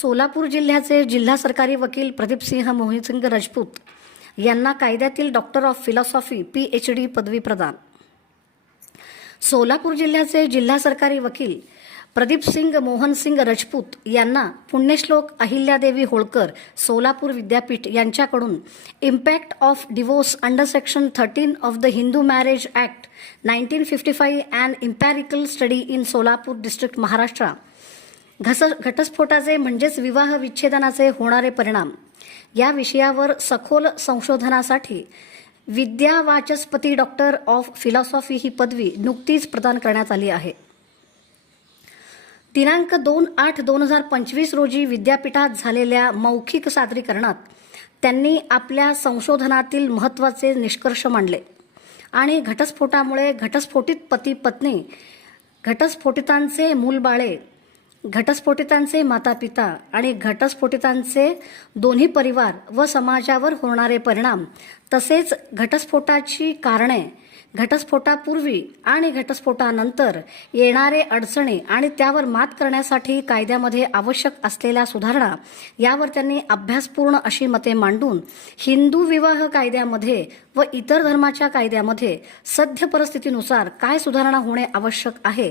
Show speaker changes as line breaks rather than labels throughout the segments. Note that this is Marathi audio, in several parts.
सोलापूर जिल्ह्याचे जिल्हा सरकारी वकील प्रदीपसिंह मोहितसिंग राजपूत यांना कायद्यातील doctor of philosophy P H D पदवी प्रदान. सोलापूर जिल्ह्याचे जिल्हा सरकारी वकील प्रदीपसिंग मोहनसिंग राजपूत यांना पुण्यश्लोक अहिल्यादेवी होळकर सोलापूर विद्यापीठ यांच्याकडून impact of divorce under section thirteen of the Hindu marriage act nineteen fifty five and empirical study in Solapur district Maharashtra घस घटस्फोटाचे म्हणजेच विवाह विच्छेदनाचे होणारे परिणाम. या विषयावर सखोल संशोधनासाठी विद्या वाचस्पती डॉक्टर ऑफ फिलॉसॉफी ही पदवी नुकतीच प्रदान करण्यात आली आहे. दिनांक दोन आठ दोन हजार पंचवीस रोजी विद्यापीठात झालेल्या मौखिक सादरीकरणात त्यांनी आपल्या संशोधनातील महत्त्वाचे निष्कर्ष मांडले आणि घटस्फोटामुळे घटस्फोटित पती पत्नी घटस्फोटितांचे मूलबाळे घटस्फोटितांचे माता पिता आणि घटस्फोटितांचे दोन्ही परिवार व समाजावर होणारे परिणाम तसेच घटस्फोटाची कारणे घटस्फोटापूर्वी आणि घटस्फोटानंतर येणारे अडचणी आणि त्यावर मात करण्यासाठी कायद्यामध्ये आवश्यक असलेल्या सुधारणा यावर त्यांनी अभ्यासपूर्ण अशी मते मांडून हिंदू विवाह कायद्यामध्ये व इतर धर्माच्या कायद्यामध्ये सद्य परिस्थितीनुसार काय सुधारणा होणे आवश्यक आहे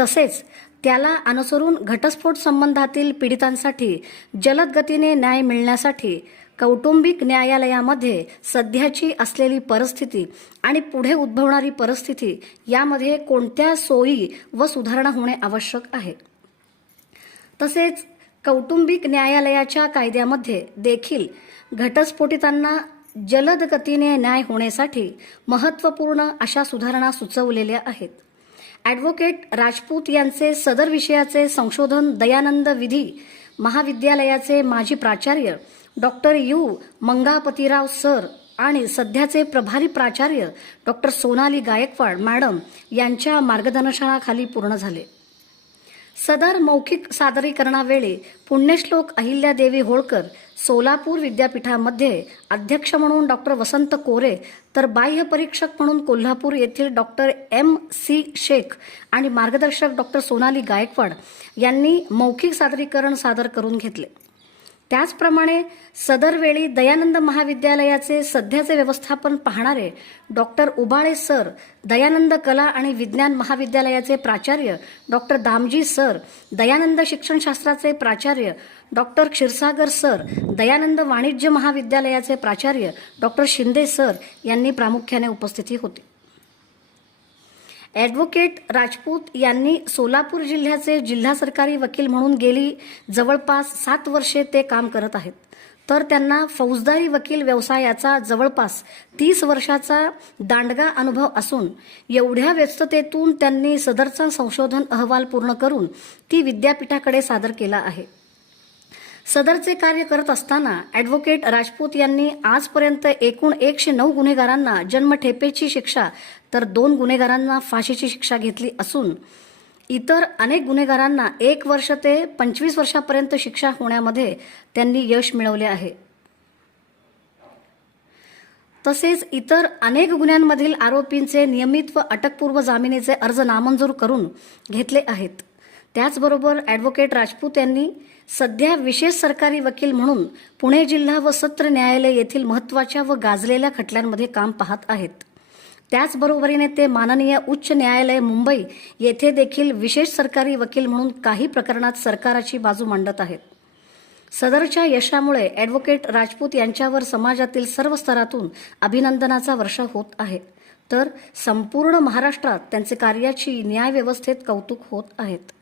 तसेच त्याला अनुसरून घटस्फोट संबंधातील पीडितांसाठी जलद गतीने न्याय मिळण्यासाठी कौटुंबिक न्यायालयामध्ये सध्याची असलेली परिस्थिती आणि पुढे उद्भवणारी परिस्थिती यामध्ये कोणत्या सोयी व सुधारणा होणे आवश्यक आहे? तसेच कौटुंबिक न्यायालयाच्या कायद्यामध्ये देखील घटस्फोटितांना जलद गतीने न्याय होण्यासाठी महत्त्वपूर्ण अशा सुधारणा सुचवलेल्या आहेत. ॲडव्होकेट राजपूत यांचे सदर विषयाचे संशोधन दयानंद विधी महाविद्यालयाचे माजी प्राचार्य डॉक्टर यू मंगापतीराव सर आणि सध्याचे प्रभारी प्राचार्य डॉक्टर सोनाली गायकवाड मॅडम यांच्या मार्गदर्शनाखाली पूर्ण झाले. सदर मौखिक सादरीकरणावेळी पुण्यश्लोक अहिल्यादेवी होळकर सोलापूर विद्यापीठामध्ये अध्यक्ष म्हणून डॉक्टर वसंत कोरे तर बाह्य परीक्षक म्हणून कोल्हापूर येथील डॉक्टर एम सी शेख आणि मार्गदर्शक डॉक्टर सोनाली गायकवाड यांनी मौखिक सादरीकरण सादर करून घेतले. त्याचप्रमाणे सदरवेळी दयानंद महाविद्यालयाचे सध्याचे व्यवस्थापन पाहणारे डॉक्टर उबाळे सर दयानंद कला आणि विज्ञान महाविद्यालयाचे प्राचार्य डॉक्टर दामजी सर दयानंद शिक्षणशास्त्राचे प्राचार्य डॉक्टर क्षीरसागर सर दयानंद वाणिज्य महाविद्यालयाचे प्राचार्य डॉक्टर शिंदे सर यांनी प्रामुख्याने उपस्थिती होती. ॲडव्होकेट राजपूत यांनी सोलापूर जिल्ह्याचे जिल्हा सरकारी वकील म्हणून गेली जवळपास सात वर्षे ते काम करत आहेत. तर त्यांना फौजदारी वकील व्यवसायाचा जवळपास तीस वर्षाचा दांडगा अनुभव असून एवढ्या व्यस्ततेतून त्यांनी सदरचा संशोधन अहवाल पूर्ण करून ती विद्यापीठाकडे सादर केला आहे. सदरचे कार्य करत असताना ॲडव्होकेट राजपूत यांनी आजपर्यंत एकूण एकशे नऊ गुन्हेगारांना जन्मठेपेची शिक्षा तर दोन गुन्हेगारांना फाशीची शिक्षा घेतली असून इतर अनेक गुन्हेगारांना एक वर्ष ते पंचवीस वर्षापर्यंत शिक्षा होण्यामध्ये त्यांनी यश मिळवले आहे. तसेच इतर अनेक गुन्ह्यांमधील आरोपींचे नियमित व अटकपूर्व जामिनीचे अर्ज नामंजूर करून घेतले आहेत. त्याचबरोबर ॲडव्होकेट राजपूत यांनी सध्या विशेष सरकारी वकील म्हणून पुणे जिल्हा व सत्र न्यायालय येथील महत्त्वाच्या व गाजलेल्या खटल्यांमध्ये काम पाहत आहेत. त्याचबरोबरीने ते माननीय उच्च न्यायालय मुंबई येथे देखील विशेष सरकारी वकील म्हणून काही प्रकरणात सरकाराची बाजू मांडत आहेत. सदरच्या यशामुळे ॲडव्होकेट राजपूत यांच्यावर समाजातील सर्व स्तरातून अभिनंदनाचा वर्ष होत आहे. तर संपूर्ण महाराष्ट्रात त्यांचे कार्याची न्यायव्यवस्थेत कौतुक होत आहेत.